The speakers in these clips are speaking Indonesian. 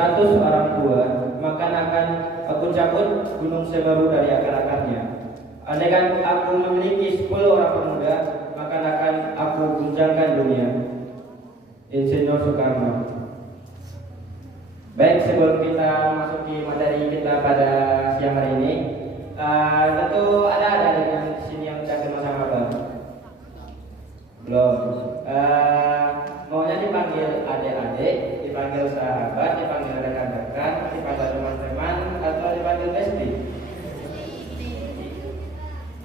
100 orang tua, maka akan aku cabut gunung Semeru dari akar-akarnya. Andaikan aku memiliki 10 orang pemuda, maka akan aku guncangkan dunia. Insinyur Soekarno. Baik, sebelum kita masuki materi kita pada siang hari ini, tentu ada yang di sini yang sudah kenal sama Bang. Belum. Maunya dipanggil adik-adik, dipanggil sahabat, dipanggil rekan-rekan, dipanggil teman-teman, atau dipanggil besti?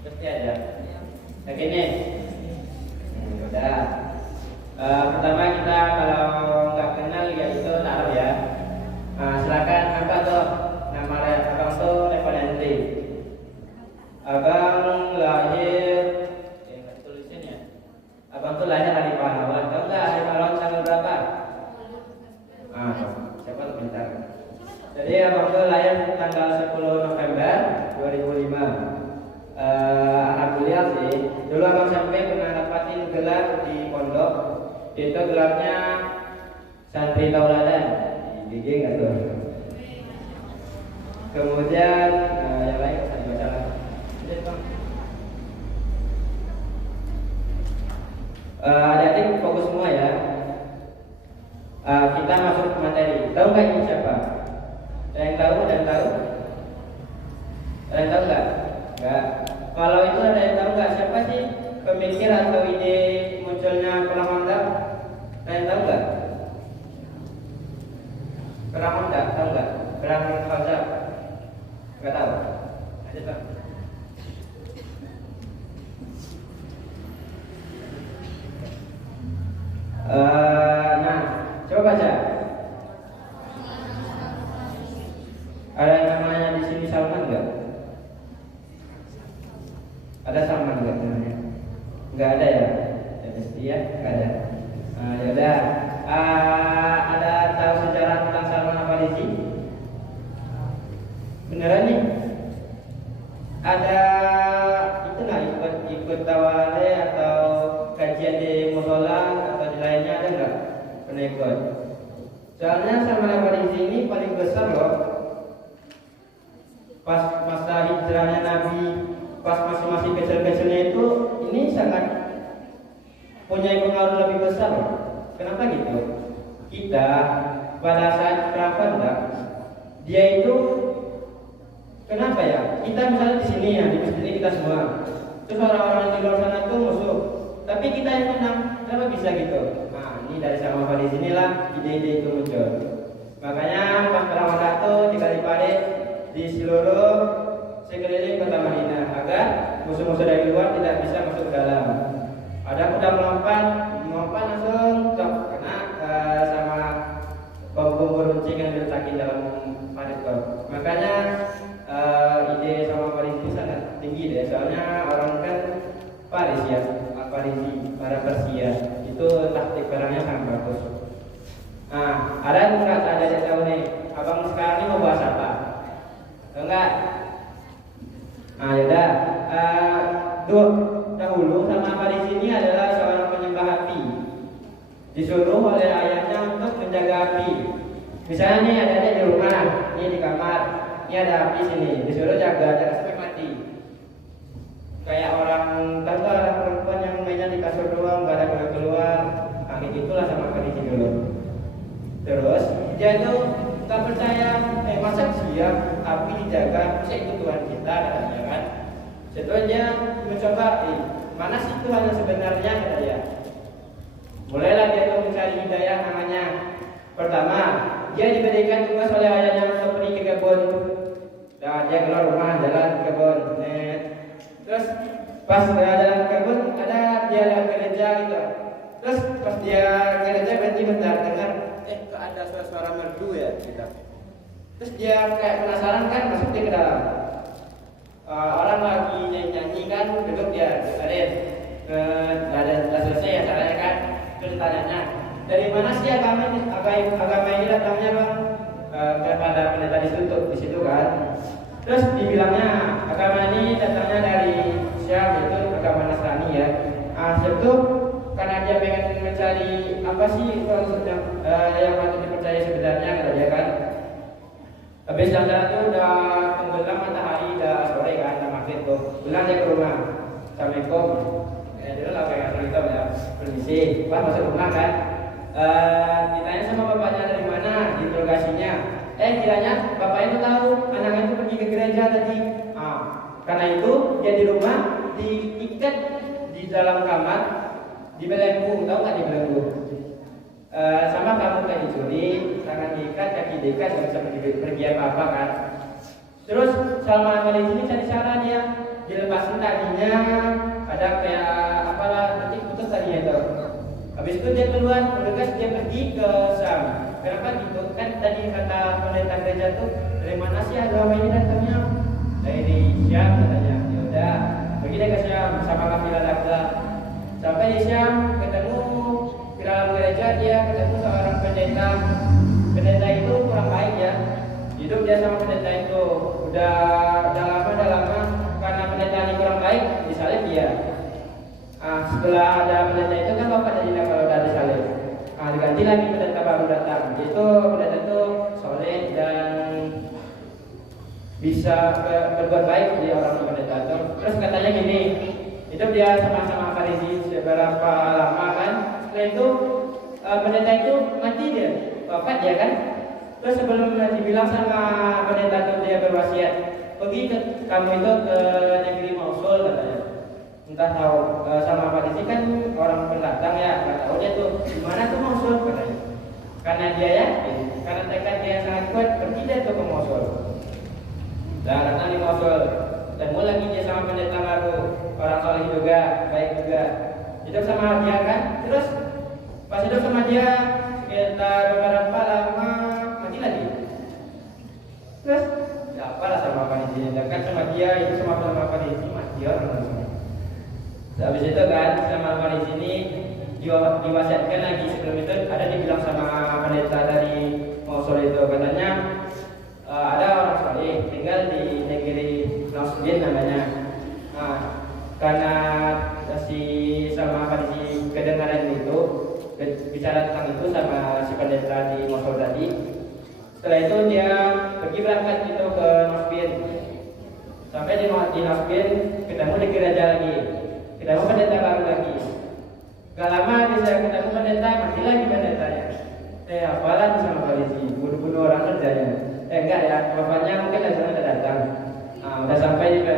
Besti aja. Yang ini. Udah. Pertama kita kalau nggak kenal ya itu taruh ya. Silakan angkat tuh nama abang tuh Revanenti. Abang lahir, tulisin ya. Abang tuh lahir hari pahlawan. Tahu nggak hari pahlawan tanggal berapa? Siapa tuh pintar? Jadi abang tuh lahir tanggal 10 November 2005. Alhamdulillah sih. Dulu abang sampai pernah dapatin gelar di pondok. Itu gelarnya santri tauladan. Gigi nggak tuh. Kemudian yang lain bisa dibaca lagi. Adik-adik fokus semua ya. Kita masuk ke materi. Tahu nggak ini siapa? Ada yang tahu? Ada yang tahu? Ada yang tahu nggak? Nggak. Kalau itu ada yang tahu nggak siapa sih pemikir atau ide munculnya Perang Honda? Ada yang tahu nggak? Perang Honda, tahu nggak? Perang Honda? Nggak tahu? Ada tak? Nah, coba baca. Ada yang namanya di sini Salman nggak? Ada Salman nggak namanya? Nggak ada ya? Ya pasti ya, nggak ada. Ya udah. Ada tahu sejarah tentang Salman Al-Farisi? Beneran nih? Ada itu nggak ikut tawale atau kajian di musola atau di lainnya ada nggak? Pernah ikut? Soalnya Salman Al-Farisi ini paling besar loh. Pas masa hijrahnya Nabi, pas masih kecil-kecilnya itu, ini sangat punya pengaruh lebih besar loh. Kenapa gitu? Kita pada saat perang Khandaq, dia itu kenapa ya? Kita misalnya di sini ya, di masjid ini kita semua. Terus orang-orang di luar sana itu musuh. Tapi kita yang menang, kenapa bisa gitu? Nah, ini dari sama di sinilah ide-ide itu muncul. Makanya pas perang Khandaq itu dikali-kali di seluruh sekeliling kota Madinah agar musuh-musuh dari luar tidak bisa masuk ke dalam. Ada kuda melompat langsung kena sama bom runcing yang diletakin dalam parit bom. Makanya ide sama Paris itu sangat tinggi deh. Soalnya orang kan Paris ya, Parisi, para Persia itu taktik perangnya sangat bagus. Nah, ada nggak ada tahu nih, abang sekarang ini mau bahas apa? Enggak. Nah, yaudah. Dahulu sama Paris ini adalah seorang penyembah api. Disuruh oleh ayahnya untuk menjaga api. Misalnya nih ada di rumah, ini di kamar, ini ada api sini. Disuruh jaga sampai mati. Kayak orang tante perempuan yang mainnya di kasur doang, gak ada keluar. Nah, itulah sama Paris dulu. Terus dia itu tak percaya, masa siap api dijaga, masa itu Tuhan kita katanya kan. Setelah dia mencoba, mana sih Tuhan yang sebenarnya kata dia. Mulailah dia tuh mencari hidayah namanya. Pertama, dia diberikan tugas oleh ayahnya untuk pergi ke kebun. Dan dia keluar rumah jalan ke kebun. Terus pas jalan ke kebun ada dia lewat gereja gitu. Terus pas dia gereja berhenti bentar dengar kok ada suara merdu ya gitu. Terus dia kayak penasaran kan masuk dia ke dalam. Orang lagi nyanyi kan duduk dia dengerin. Udah selesai ya caranya kan. Terus tanyanya, dari mana sih agama ini datangnya bang? Kepada pendeta di situ kan. Terus dibilangnya agama ini datangnya dari Syam, yaitu agama Nasrani ya. Itu karena dia pengen mencari apa sih yang patut dipercaya sebenarnya kata dia kan. Habis jalan tuh udah tenggelam matahari, udah sore kan, udah maghrib tuh. Pulang dia ke rumah. Assalamualaikum. Dulu lah kayak gitu ya. Permisi. Pas masuk rumah kan. Ditanya sama bapaknya dari mana, diinterogasinya. Kiranya bapak itu tahu anaknya itu pergi ke gereja tadi. Karena itu dia di rumah diikat di dalam kamar, dibelenggu, tahu nggak dibelenggu? Sama kamu kayak dicuri, tangan diikat, kaki diikat, nggak bisa pergi apa kan? Terus Salman Al Farisi ini cari cara dia dilepasin tadinya, ada kayak apalah nanti putus tadinya itu. Habis itu dia keluar, bergegas dia pergi ke Syam. Kenapa gitu? Kan tadi kata pendeta gereja tuh dari mana sih agama ini datangnya? Dari Syam katanya. Ya udah, pergi dia ke Syam sama kafilah Dakla. Sampai di Syam ketemu di dalam gereja, dia ketemu seorang pendeta. Pendeta itu kurang baik ya. Hidup dia sama pendeta itu udah lama karena pendeta ini kurang baik disalib dia. Setelah ada pendeta itu kan bapak jadinya kalau udah disalib. Diganti lagi pendeta baru datang. Itu pendeta itu soleh dan bisa berbuat baik di orang pendeta itu. Terus katanya gini, hidup dia sama-sama Farisi beberapa lama kan. Setelah itu pendeta itu mati dia, wafat dia kan. Terus sebelum dibilang sama pendeta itu dia berwasiat, pergi ke kamu itu ke negeri Mosul katanya. Entah tahu sama Farisi kan orang pendatang ya, nggak tahu dia tuh di mana tuh Mosul katanya. Karena dia yakin, karena tekad dia sangat kuat, pergi dia tuh ke Mosul. Dan datang di Mosul, ketemu lagi dia sama pendeta baru, orang soleh juga, baik juga. Hidup sama dia kan, terus pas hidup sama dia sekitar beberapa lama mati lagi. Terus ya apalah sama Farisi, dekat sama dia, itu sama Farisi mati orang langsung. Habis itu kan sama Farisi ini diwasiatkan lagi. Sebelum itu ada dibilang sama pendeta dari Mosul itu, katanya ada orang soleh tinggal di negeri Nasrudin namanya. Karena si sama Farisi kedengaran itu bicara tentang itu sama si pendeta di Mosul tadi. Setelah itu dia pergi berangkat gitu ke Nasrudin. Sampai di Nasrudin ketemu di gereja lagi. Ketemu pendeta baru lagi. Gak lama bisa ketemu pendeta, mati lagi pendetanya. Apalah sama Farisi, bunuh-bunuh orang kerjanya. Enggak ya, bapaknya mungkin dari sana udah datang. Udah sampai di ke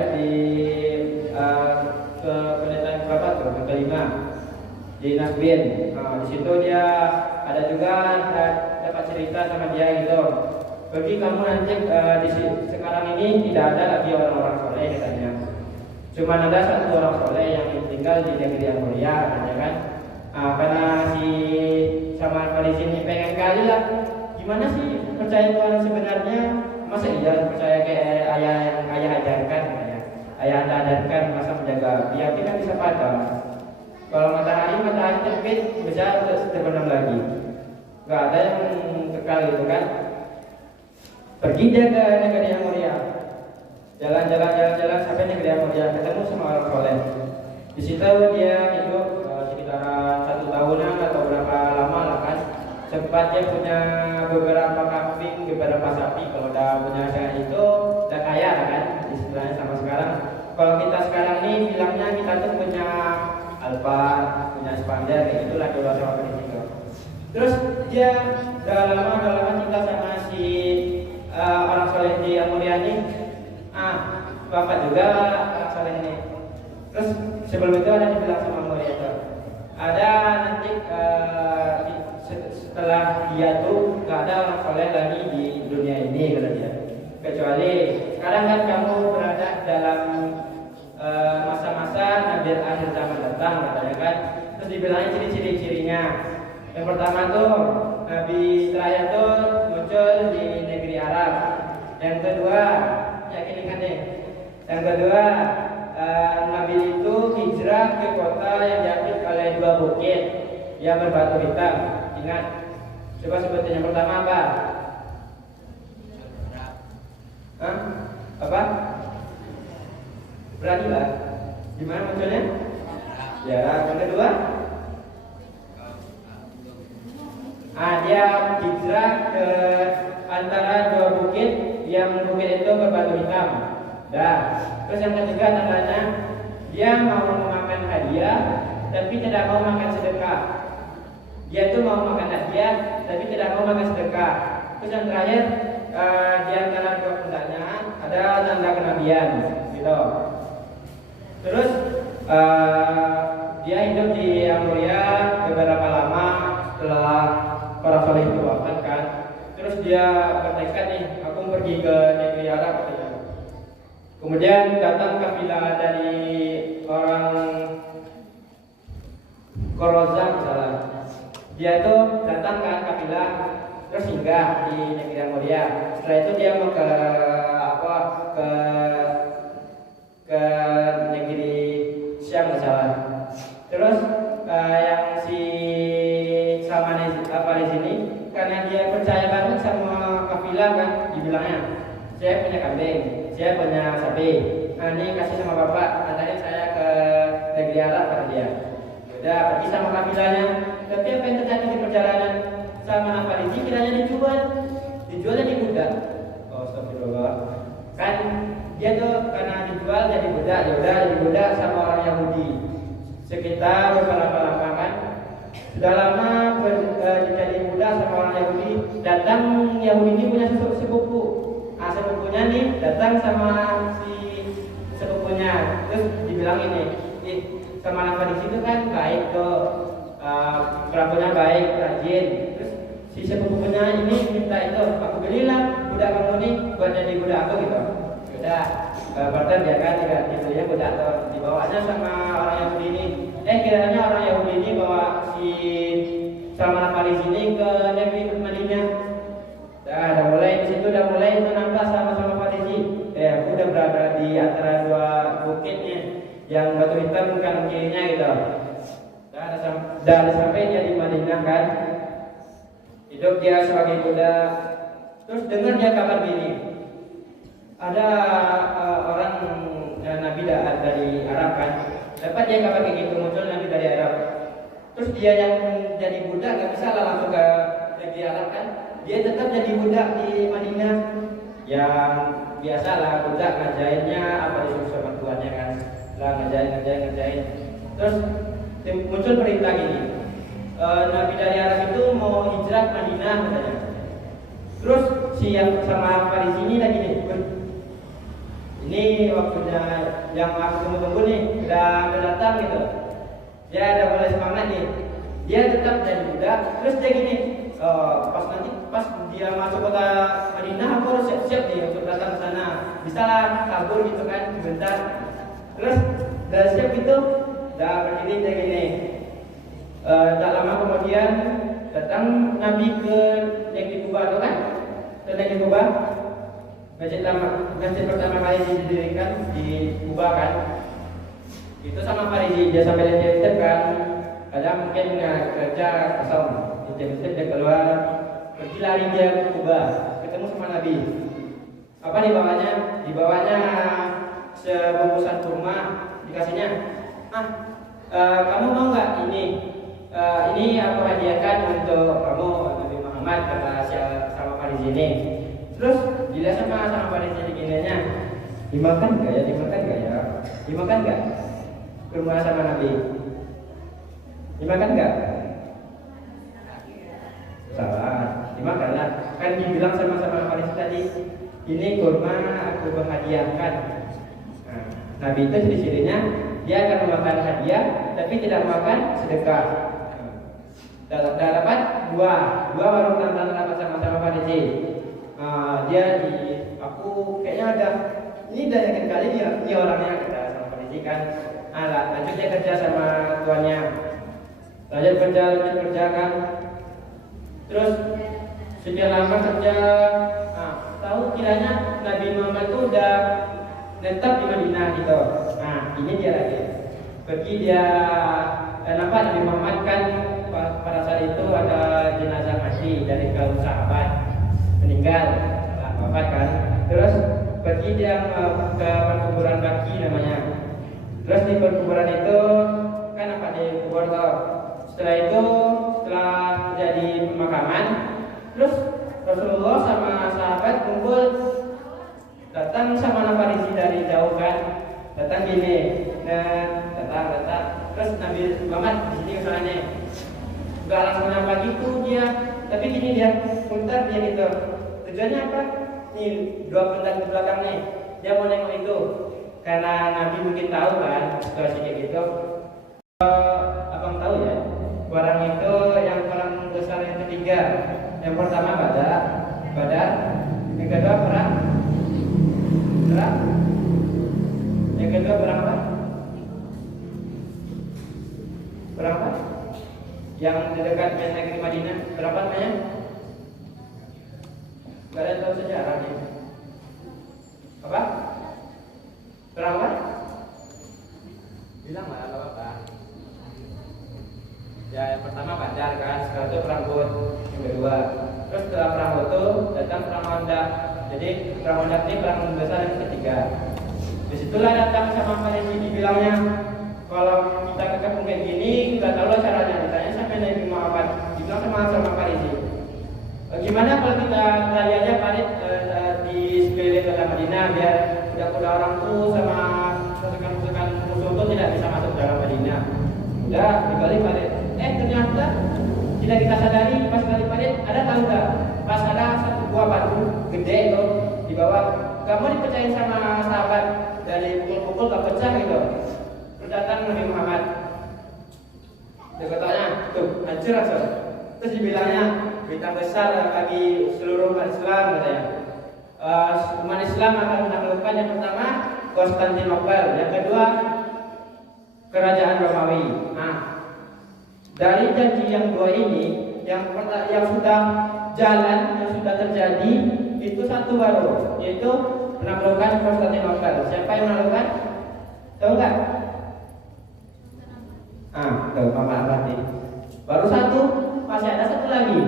pendeta yang berapa tuh? Yang kelima di Nasbin. Di situ dia ada juga dapat cerita sama dia gitu. Bagi kamu nanti sekarang ini tidak ada lagi orang-orang soleh katanya. Cuma ada satu orang soleh yang tinggal di negeri yang mulia katanya kan. Karena si sama Farisi ini pengen kali lah, gimana sih percaya Tuhan sebenarnya? Masa iya percaya kayak ayah ajarkan katanya. Ayah anda ajarkan masa menjaga api, api kan bisa padam. Kalau matahari terbit bisa terbenam lagi. Gak ada yang kekal itu kan. Pergi dia ke negeri yang mulia. Jalan sampai negeri yang mulia, ketemu sama orang soleh. Di situ dia hidup sekitar 1 tahunan atau berapa lama lah kan. Sempat dia punya beberapa kambing, beberapa sapi. Kalau udah punya saya itu udah kaya kan, istilahnya sama sekarang. Kalau kita sekarang nih bilangnya kita tuh punya Alphard, punya Expander, kayak gitulah dulu sama itu. Terus dia udah lama cinta sama si orang soleh di Al-Mulia ini. Bapak juga orang soleh ini. Terus sebelum itu ada dibilang sama Mulia itu, ada nanti setelah dia tuh gak ada orang soleh lagi di dunia ini kata dia. Kecuali sekarang kan kamu berada dalam masa-masa Nabi akhir zaman datang katanya kan. Terus dibilangnya ciri-cirinya. Yang pertama tuh Nabi terakhir tuh muncul di negeri Arab. Yang kedua, yakin kan deh. Yang kedua, Nabi itu hijrah ke kota yang diapit oleh 2 bukit yang berbatu hitam. Ingat, coba sebutin yang pertama apa? Apa? Berani lah. Gimana munculnya? Ya, yang kedua? Dia hijrah ke antara 2 bukit batu hitam. Dah. Terus yang ketiga tandanya dia mau memakan hadiah tapi tidak mau makan sedekah. Dia itu mau makan hadiah tapi tidak mau makan sedekah. Terus yang terakhir di antara dua pundaknya ada tanda kenabian, gitu. Terus dia hidup di Amuria beberapa lama setelah para saleh itu wafat kan. Terus dia bertekad nih, aku pergi ke negeri Arab katanya. Kemudian datang kafilah dari orang Koroza misalnya. Dia itu datang kan kafilah terus singgah di negeri Amuria. Setelah itu dia mau ke ke negeri Syam misalnya. Terus yang si Salman di sini karena dia percaya banget sama kafilah kan, dibilangnya saya punya kambing, saya punya sapi. Nah, ini kasih sama bapak, antarin saya ke negeri Arab kata dia. Udah pergi sama kafilahnya. Tapi apa yang terjadi di perjalanan? Salman Farisi kiranya dijual jadi budak. Oh, astagfirullah. Kan dia tuh karena dijual jadi budak, ya udah jadi budak sama orang Yahudi. Sekitar beberapa lama kan. Sudah lama jadi budak sama orang Yahudi. Datang Yahudi ini punya sepupu. Nah, sepupunya nih datang sama si sepupunya. Terus dibilang ini, Salman Farisi itu kan baik tuh. Perampoknya baik, rajin. Terus si sepupunya ini minta itu, aku belilah budak kamu nih buat jadi budak aku gitu. Udah, partner biarkan tidak gitu ya budak tuh dibawanya sama orang Yahudi ini. Kiranya orang Yahudi ini bawa si Salman Farisi ini ke negeri Madinah. Udah mulai di situ udah mulai itu nampak sama Farisi. Aku udah berada di antara dua bukitnya yang batu hitam kanan kirinya gitu. Dan sampai dia di Madinah kan, hidup dia sebagai budak. Terus dengar dia kabar gini, ada orang Nabi dari Arab kan, dapat dia kabar kayak gitu, muncul Nabi dari Arab. Terus dia yang jadi budak nggak bisa lah langsung ke negeri Arab kan, dia tetap jadi budak di Madinah. Yang biasalah budak ngajainnya apa disuruh sama tuannya kan, lah ngajain. Terus muncul perintah gini, Nabi dari Arab itu mau hijrah ke Madinah katanya. Terus si yang sama Farisi ini lagi nih, ini waktunya yang aku tunggu nih udah datang gitu. Dia udah mulai semangat nih. Dia tetap jadi budak. Terus dia gini, pas dia masuk kota Madinah aku harus siap-siap nih untuk datang ke sana. Bisa lah kabur gitu kan sebentar. Terus udah siap gitu. Dah berdiri kayak gini. Tak lama kemudian datang Nabi ke negeri Kuba tu kan? Ke negeri Kuba. Masjid pertama kali didirikan di Kuba kan? Itu sama Farisi dia sampai dia kan. Ada mungkin kerja kosong. Dia keluar pergi lari dia ke Kuba, ketemu sama Nabi. Apa dibawanya? Dibawanya sebungkusan kurma, dikasihnya. Kamu mau nggak ini aku hadiahkan untuk kamu Nabi Muhammad kata sama Farisi ini. Terus dilihat sama Farisi gininya, dimakan nggak kurma sama Nabi, dimakan nggak? Salah, dimakan lah. Kan dibilang sama Farisi tadi, ini kurma aku berhadiahkan. Nah, Nabi itu ciri-cirinya dia akan memakan hadiah tapi tidak makan sedekah. Dapat dua baru tanda dapat sama Farisi. Dia aku kayaknya ada ini dari kali ini orangnya kata sama Farisi kan. Lanjut dia kerja sama tuannya. Lanjut kerja kan. Terus sekian lama kerja. Tahu kiranya Nabi Muhammad itu udah netap di Madinah gitu. Ini dia lagi. Pergi dia nampak Nabi Muhammad kan pada saat itu ada jenazah mati dari kaum sahabat meninggal, wafat kan. Terus pergi dia ke perkuburan Baki namanya. Terus di perkuburan itu kan apa dikubur tuh. Setelah jadi pemakaman, terus Rasulullah sama sahabat kumpul datang datang gini, datang, terus Nabi Muhammad di sini usulanya, nggak langsung nyapa gitu dia, tapi gini dia, putar dia gitu, tujuannya apa? Nih dua pendatang di belakang nih, dia mau nengok itu, karena Nabi mungkin tahu kan situasi kayak gitu. Abang tahu ya, orang itu yang paling besar yang ketiga, yang pertama Badar, yang kedua perang, yang kedua perang apa? Perang apa? Yang di dekat negeri Madinah, berapa namanya? Kalian tahu sejarahnya? Apa? Perang apa? Bilang lah apa? Ya yang pertama Badar kan, setelah itu perang Uhud, yang kedua. Terus setelah perang Uhud itu datang perang Khandaq. Jadi perang Khandaq ini perang besar yang ketiga. Disitulah datang sama Farisi dibilangnya, kalau kita kekepung kayak gini, nggak tahu lah caranya. Ditanya sampai Nabi Muhammad, dibilang sama Farisi. Gimana kalau kita lari aja parit di sekeliling kota Madinah biar kuda-kuda orang tuh sama pasukan-pasukan musuh tuh tidak bisa masuk dalam Madinah. Udah dibalik parit. Ternyata tidak kita sadari pas balik parit ada tahu nggak? Pas ada satu buah batu gede itu di bawah. Kamu dipercayain sama sahabat dari pukul-pukul gak pecah gitu. Terus datang Nabi Muhammad. Dia katanya, tuh hancur langsung. Terus dibilangnya berita besar bagi seluruh umat Islam katanya. Umat Islam akan menaklukkan yang pertama Konstantinopel, yang kedua Kerajaan Romawi. Nah, dari janji yang dua ini, yang sudah jalan, yang sudah terjadi, itu satu baru, yaitu menaklukkan Konstantinopel. Siapa yang menaklukkan? Tahu nggak? Tahu Mama Rati. Baru satu, masih ada satu lagi.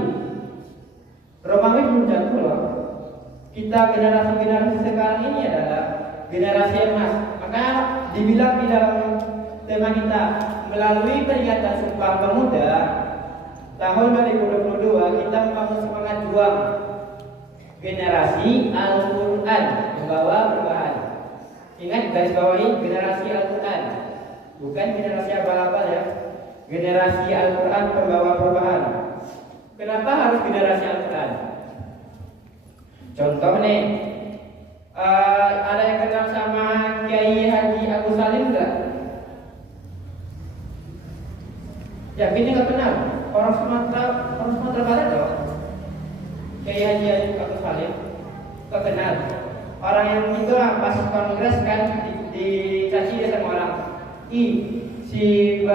Romawi belum jatuh loh. Kita generasi sekarang ini adalah generasi emas. Maka dibilang di dalam tema kita, melalui peringatan Sumpah Pemuda tahun 2022 kita membangun semangat juang generasi Al-Quran membawa perubahan. Ingat garis bawahi generasi Al-Quran, bukan generasi abal-abal ya. Generasi Al-Quran pembawa perubahan. Kenapa harus generasi Al-Quran? Contoh nih, ada yang kenal sama Kiai Haji Agus Salim enggak? Ya, ini nggak kenal. Orang Sumatera Barat loh. Kiai Haji Agus Salim nggak kenal. Orang yang itu pas kongres kan dicaci dia sama orang. Si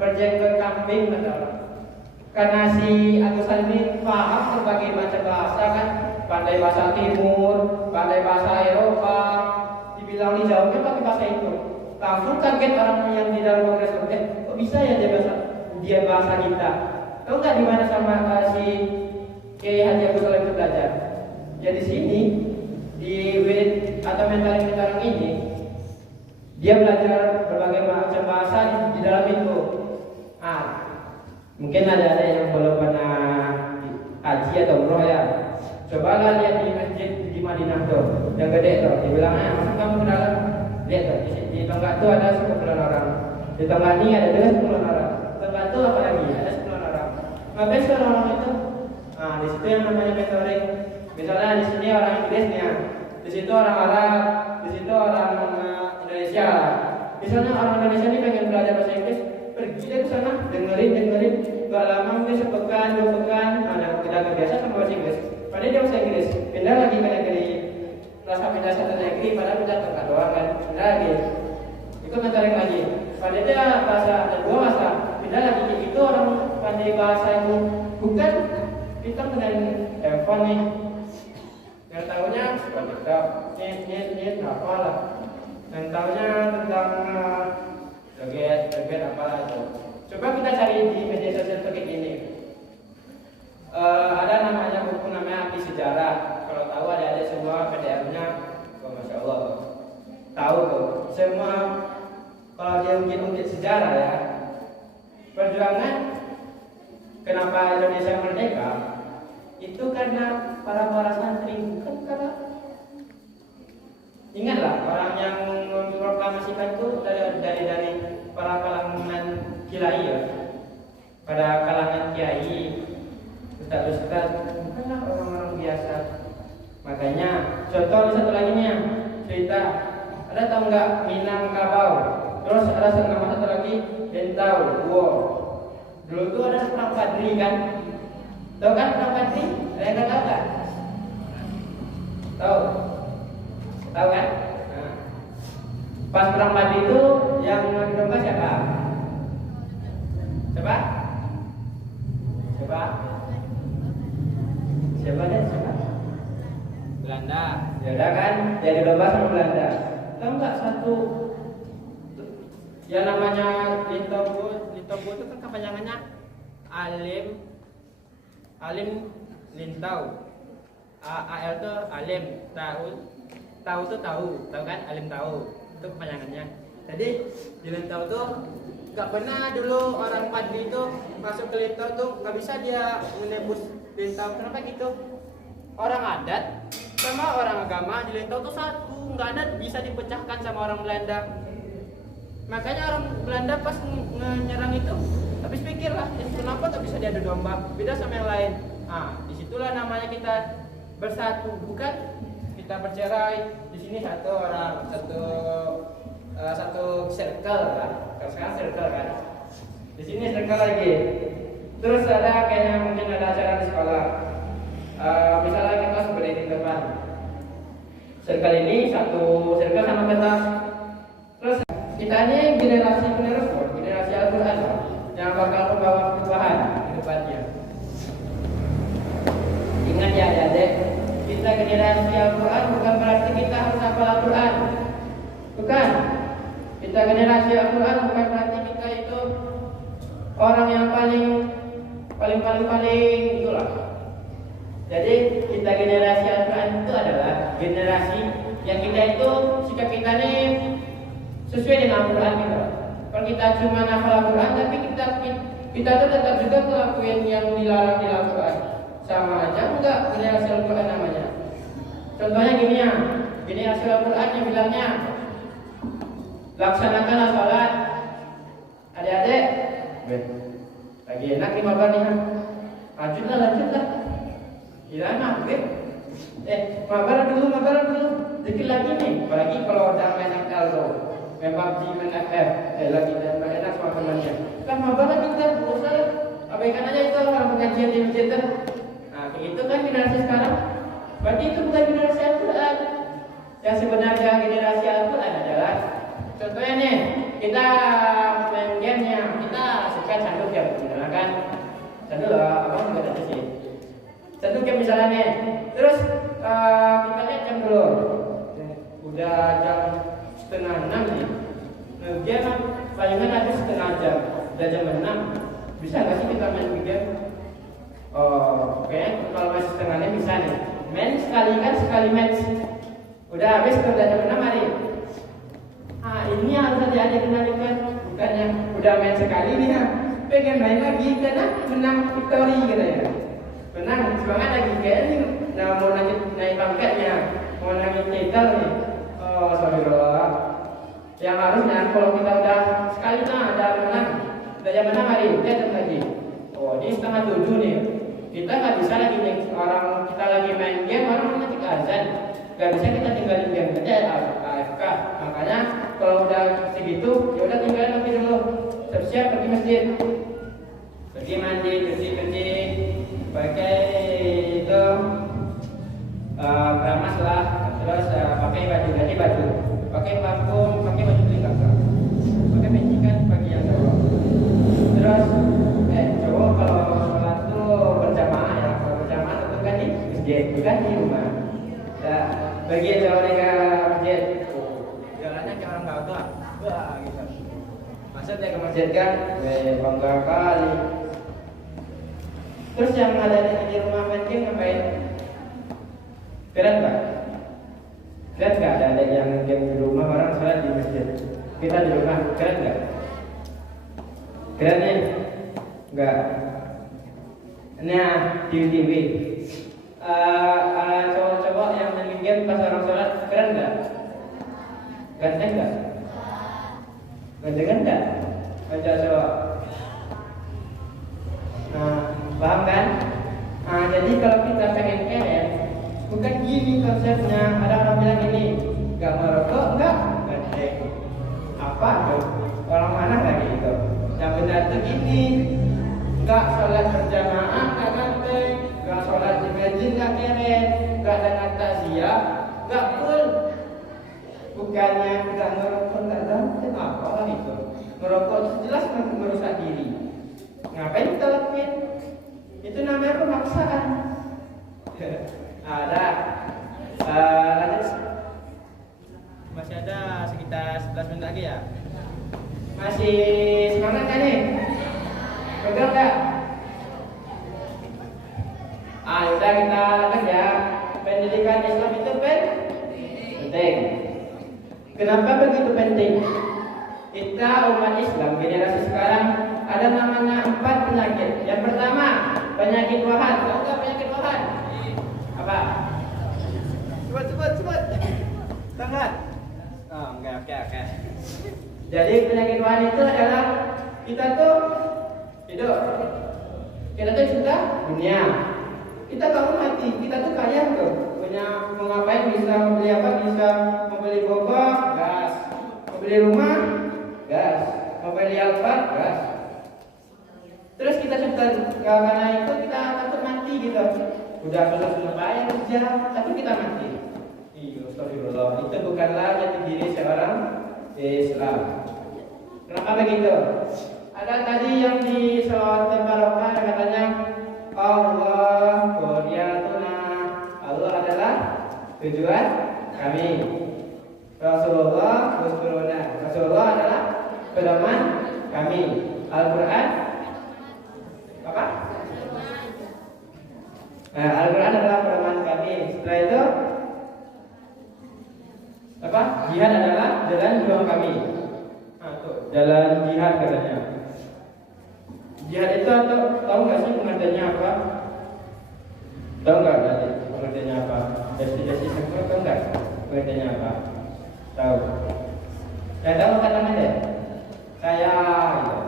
berjenggot kambing betul. Karena si Agus Salim ini paham berbagai macam bahasa kan, pandai bahasa Timur, pandai bahasa Eropa. Dibilang dijawabnya pakai bahasa itu. Langsung kaget orang yang di dalam kongres. Kok bisa ya dia bahasa kita? Tahu nggak di mana sama si Kiai Haji Agus Salim itu belajar? Ya di sini di WIT atau mentoring ini dia belajar berbagai macam bahasa di dalam itu. Mungkin ada yang belum pernah haji atau umroh ya. Cobalah lihat di masjid di Madinah tuh, yang gede tuh. Dibilangnya, masa kamu kenalan? Lihat tuh, di tonggak tuh ada 10 orang. Di tonggak ini ada 10 orang. Tonggak tuh apa lagi? Ada 10 orang. Ngapain 10 orang itu? Di situ yang namanya mentoring. Misalnya di sini orang Inggrisnya, di situ orang Arab, di situ orang Indonesia. Misalnya orang Indonesia ini pengen belajar bahasa Inggris, pergi deh ke sana, dengerin. Gak lama mungkin sepekan, 2 pekan, kita terbiasa sama bahasa Inggris. Padahal dia bahasa Inggris, pindah lagi ke negeri, rasa pindah satu negeri, padahal pindah tempat doang kan, pindah lagi. Itu mentoring lagi. Padahal dia bahasa, ada 2 bahasa, pindah lagi. Itu orang pandai bahasa itu bukan kita dengan handphone nih. Yang tahunya TikTok, nyet, apalah. Yang tahunya tentang joget apalah itu. Coba kita cari di media sosial kayak gini. Ada namanya buku namanya Api Sejarah. Kalau tahu ada semua PDF-nya. Oh, Masya Allah. Tahu tuh. Semua kalau dia ungkit sejarah ya. Perjuangan kenapa Indonesia merdeka itu karena para santri, bukan karena. Ingatlah orang yang memproklamasikan kebanyakan tuh dari para kalangan kiai ya, pada kalangan kiai, ustaz-ustaz, bukanlah orang-orang biasa. Makanya contoh satu lagi nih cerita, ada tahu nggak Minangkabau, terus ada satu lagi Dentau, wow. Dulu tuh ada perang Padri kan, tahu kan perang Padri? Ada yang tahu nggak? Tahu kan? Nah. Pas perang Padri itu yang domba siapa? Siapa? Belanda. Ya udah kan, jadi domba sama Belanda. Tahu nggak satu yang namanya Lintobu itu kan kepanjangannya Alim Lintau. AL itu Alim, tahu tuh tahu kan, Alim tahu itu kepanjangannya. Jadi di Lintau tuh nggak pernah dulu orang Padri itu masuk ke Lintau tuh nggak bisa dia menembus Lintau. Kenapa gitu? Orang adat sama orang agama di Lintau tuh satu, nggak ada bisa dipecahkan sama orang Belanda. Makanya orang Belanda pas nyerang itu habis pikir lah, kenapa tak bisa diadu domba, beda sama yang lain. Disitulah namanya kita bersatu, bukan kita bercerai. Di sini satu orang, satu circle kan. Kalau sekarang circle kan. Di sini circle lagi. Terus ada kayaknya mungkin ada acara di sekolah. Misalnya kita berdiri di depan. Circle ini satu circle sama kita. Terus kita ini generasi penerus, generasi Al-Quran yang bakal membawa perubahan ke depannya. Ingat ya adik, kita generasi Al-Quran bukan berarti kita harus hafal Al-Quran. Bukan. Kita generasi Al-Quran bukan berarti kita itu orang yang paling itulah. Jadi kita generasi Al-Quran itu adalah generasi yang kita itu sikap kita nih sesuai dengan Al-Quran gitu. Kalau kita cuma hafal Al-Quran tapi kita tuh tetap juga ngelakuin yang dilarang di Al-Quran, sama aja enggak generasi Al-Quran namanya. Contohnya gini ya, generasi Al-Quran yang bilangnya laksanakanlah sholat. Adik-adik lagi enak nih mabar nih, lanjutlah gila maghrib. Mabar dulu dikit lagi nih, apalagi kalau udah main ML tuh, main PUBG, main FF, lagi dan enak sama temannya. Kan mabar lagi kita bosan, abaikan aja itu orang pengajian di masjid. Nah kayak gitu kan generasi sekarang. Berarti itu bukan generasi Al-Quran. Yang sebenarnya generasi Al-Quran adalah, contohnya nih, kita main gamenya, kita suka candu game, kan? Candu lah, abang juga ada sih. Candu game misalnya nih, terus kita lihat jam dulu, udah jam 5:30 nih. Game palingan habis setengah jam, udah jam 6. Bisa nggak sih kita main game? Kayaknya kalau masih setengahnya bisa nih. Main sekali match. Udah habis udah jam 6 hari. Ini harus adik-adik kenalikan, bukannya udah main sekali nih pengen main lagi karena menang victory gitu ya. Menang semangat lagi kayak ini. Mau naik pangkatnya, mau naik title nih. Astagfirullah. Yang harusnya kalau kita udah sekali udah menang, udah jam 6 hari, dia jam lagi. Ini 6:30 nih. Kita nggak bisa lagi nih, orang kita lagi main game, orang nanti azan. Gak bisa kita tinggalin game aja AFK. Makanya kalau udah segitu, ya udah tinggalin nanti dulu. Siap-siap pergi masjid, pergi mandi, bersih, pakai itu keramas lah, terus pakai ganti baju, pakai parfum, pakai baju tinggal, pakai pencikan bagi yang cowok. Terus cowok kalau sholat tuh berjamaah ya, kalau berjamaah tentu kan di masjid, bukan di rumah. Ya, bagi yang cowok ke masjid, jalannya kayak orang tahu tuh, wah gitu. Maksudnya ke masjid kan, bangga kali. Terus yang ada di rumah main game ngapain? Keren nggak? Keren nggak ada yang game di rumah, orang sholat di masjid, kita di rumah, keren nggak? Keren nih? Nggak. Nah, TV cowok-cowok yang main game pas orang sholat, keren nggak? Ganteng nggak? Ngerti kan enggak? Baca coba. Nah, paham kan? Nah, jadi kalau kita pengen keren, bukan gini konsepnya. Ada orang bilang gini, nggak merokok, enggak ganteng. Apa tuh? Orang mana lagi itu? Yang benar tuh gini, nggak sholat berjamaah nggak ganteng, nggak sholat di masjid nggak keren, nggak dengan takziah nggak full. Bukannya nggak merokok nggak ganteng, apa lah itu? Merokok itu jelas merusak diri. Ngapain kita lakuin? Itu namanya pemaksaan. Ada masih ada sekitar 11 menit lagi ya. Masih semangat kan nih? Betul nggak? Udah kita lanjut ya. Pendidikan Islam itu penting. Kenapa begitu penting? Kita umat Islam generasi sekarang ada namanya 4 penyakit. Yang pertama penyakit wahan. Tahu nggak penyakit wahan? Apa? Cepat. Tangan. Oh, enggak, oke. Jadi penyakit wahan itu adalah kita tuh hidup. Kita tuh suka dunia. Kita kalau mati, kita tuh kaya tuh. Punya mau ngapain, bisa membeli apa? Bisa membeli bobok, gas. Membeli rumah, gas. Membeli Alphard, gas. Terus kita suka karena itu kita takut mati gitu. Udah susah bayar kerja, tapi kita mati. Iya, astagfirullah. Itu bukanlah jati diri seorang Islam. Kenapa begitu? Ada tadi yang di Sholawat Barokah katanya Allah Quriyatuna, Allah adalah tujuan kami. Rasulullah Usturuna, Rasulullah adalah pedoman kami. Al-Quran apa? Al-Quran adalah pedoman kami. Setelah itu apa? Jihad adalah jalan juang kami. Jalan jihad katanya. Jihad itu tahu nggak sih pengertiannya apa? Tahu nggak tadi pengertiannya apa? Desi semua tahu nggak pengertiannya apa? Tahu? Yang tahu katakan deh. Saya gitu.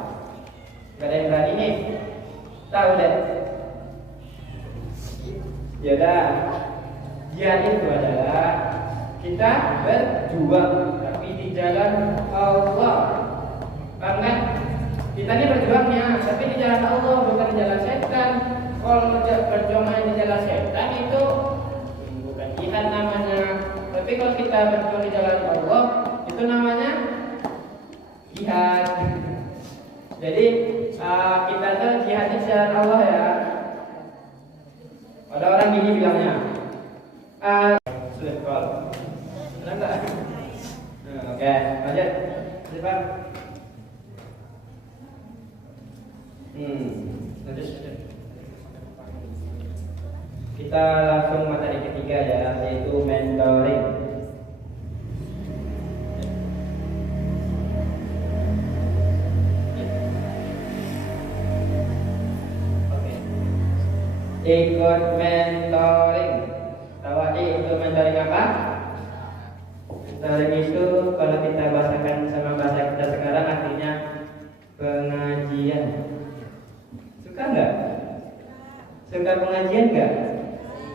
Gak ada yang berani nih. Tahu deh. Ya dah. Jihad itu adalah kita berjuang tapi di jalan Allah. Paham kan? Kita ini berjuangnya tapi di jalan Allah, bukan di jalan setan. Kalau berjuang di jalan setan itu bukan jihad namanya. Tapi kalau kita berjuang di jalan Allah, itu namanya jihad. Jadi kita tuh jihad di jalan Allah ya. Ada orang gini bilangnya, sulit call. Ada nggak? Oke, lanjut. Cepat. Lanjut. Kita langsung materi ketiga ya, yaitu mentoring. Oke. Ikut mentoring. Tahu aja itu mentoring apa? Mentoring itu kalau kita bahasakan sama bahasa kita sekarang artinya pengajian. Suka nggak? Suka pengajian nggak?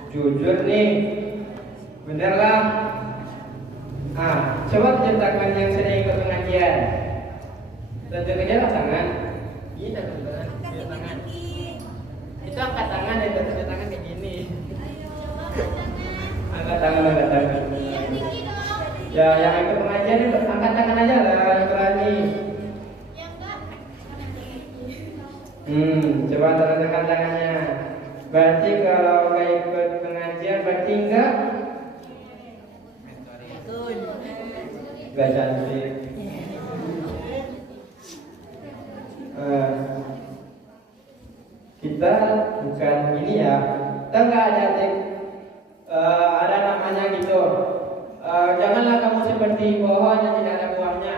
Jujur nih, bener lah. Coba ceritakan yang sering ikut pengajian. Tentu aja lah tangan. Iya, tangan. Itu angkat tangan dan tentu tangan kayak gini. Angkat tangan. Ya, yang ikut pengajian itu angkat tangan aja lah, yang berani. Coba tekan tangannya. Berarti kalau nggak ikut pengajian berarti enggak cantik. Kita bukan ini ya. Kita nggak ada namanya gitu. Janganlah kamu seperti pohon yang tidak ada buahnya.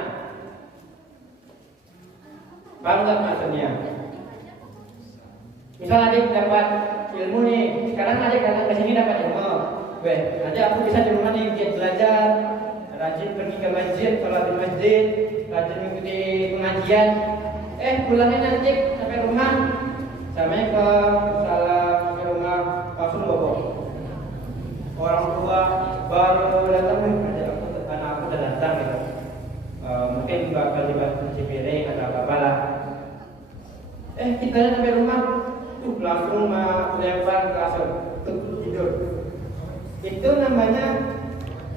Paham nggak maksudnya? Misal adik dapat ilmu nih, sekarang adik datang ke sini dapat ilmu. Nanti aku bisa di rumah nih giat belajar. rajin pergi ke masjid, sholat di masjid, rajin mengikuti pengajian. Pulangnya nanti sampai rumah, Assalamualaikum, salam sampai rumah, langsung bobo. Orang tua baru datang, anak aku udah datang gitu. Mungkin bakal dibantu cuci piring atau apa lah. Kita sampai rumah, langsung melempar ke kasur, tidur. Itu namanya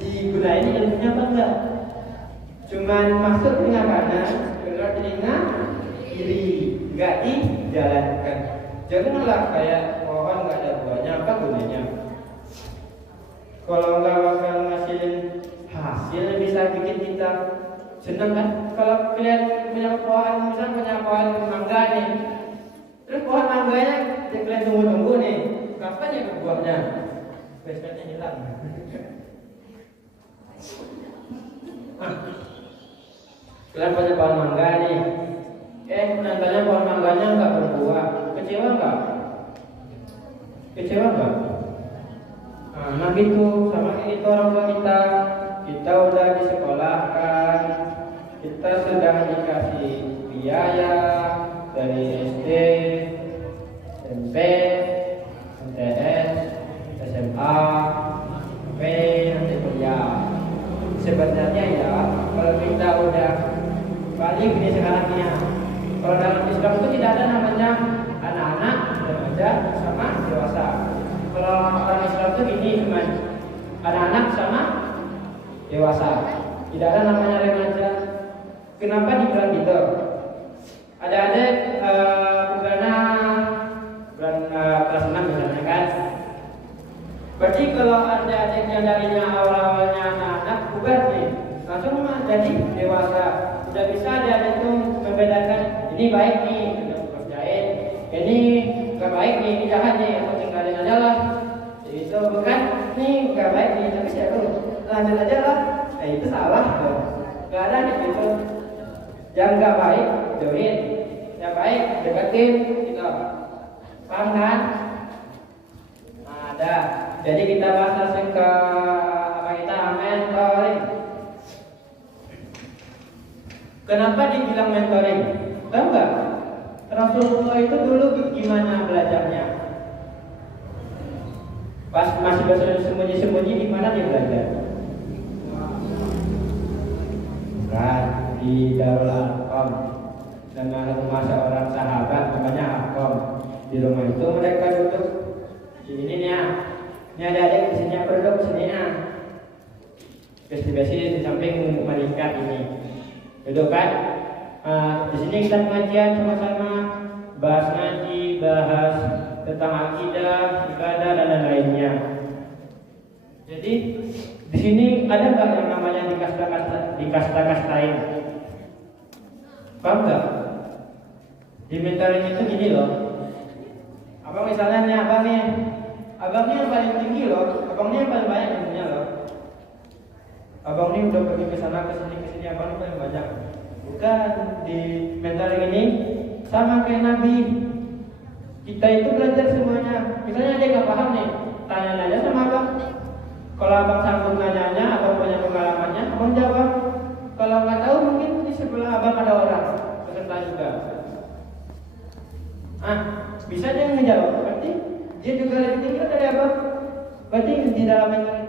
digunain ilmunya apa enggak? Cuman masuk telinga kanan, keluar telinga kiri, enggak dijalankan. Janganlah kayak pohon enggak ada buahnya, apa gunanya? Kalau enggak bakal ngasilin hasil bisa bikin kita senang kan? Kalau kalian punya pohon, misalnya punya pohon mangga nih, terus pohon mangganya kalian tunggu-tunggu nih, kapan ya buahnya? Bestnya hilang. Kalian punya pohon mangga nih, ternyata pohon mangganya nggak berbuah, kecewa nggak? Kecewa nggak? Nah gitu, sama kayak itu orang tua kita udah disekolahkan, kita sudah dikasih biaya dari SD, SMP, MTS, SMA, nanti kuliah. Sebenarnya ya, kalau kita udah balik ini sekarangnya, kalau dalam Islam itu tidak ada namanya anak-anak, remaja, sama dewasa. Kalau orang Islam itu gini cuma anak-anak sama dewasa, tidak ada namanya remaja. Kenapa dibilang gitu? Adik-adik bulan kelas 6 misalnya kan. Berarti kalau adik-adik yang darinya awal-awalnya anak-anak puber nih, langsung jadi dewasa. Udah bisa adik-adik itu membedakan ini baik nih, kita kerjain. Ini gak baik nih, ini jahat nih, aku tinggalin aja lah. Itu bukan, nih gak baik nih, tapi saya lanjut aja lah. Nah itu salah tuh. Gak ada nih gitu. Yang gak baik jauhin, yang baik deketin gitu. Paham kan? Nah ada. Jadi kita bahas langsung ke apa kita mentoring. Kenapa dibilang mentoring? Tahu nggak? Rasulullah itu dulu gimana belajarnya? Pas masih bersembunyi-sembunyi di mana dia belajar? Bukan, di Darul Arqam, dengan rumah seorang sahabat namanya Arqam. Di rumah itu mereka duduk sini nih ya. Ini ada adik di sini aku duduk sini ya. Besi-besi di samping malaikat ini. Duduk kan? Di sini kita pengajian sama-sama, bahas ngaji, bahas tentang akidah, ibadah dan lain-lainnya. Jadi di sini ada nggak yang namanya dikasta-kastain? Paham nggak? Di mentoring itu gini loh. Abang misalnya nih abangnya yang paling tinggi loh, abangnya yang paling banyak ilmunya loh. Abang ini udah pergi ke sana ke sini, abang ini paling banyak. Bukan, di mentoring ini sama kayak Nabi. Kita itu belajar semuanya. Misalnya dia nggak paham nih, tanya aja sama abang. Kalau abang sanggup nanyanya, abang punya pengalamannya, abang jawab. Kalau nggak tahu mungkin di sebelah abang ada orang peserta juga. Bisa dia ngejawab, berarti dia juga lebih tinggi dari abang. Berarti di dalam mentoring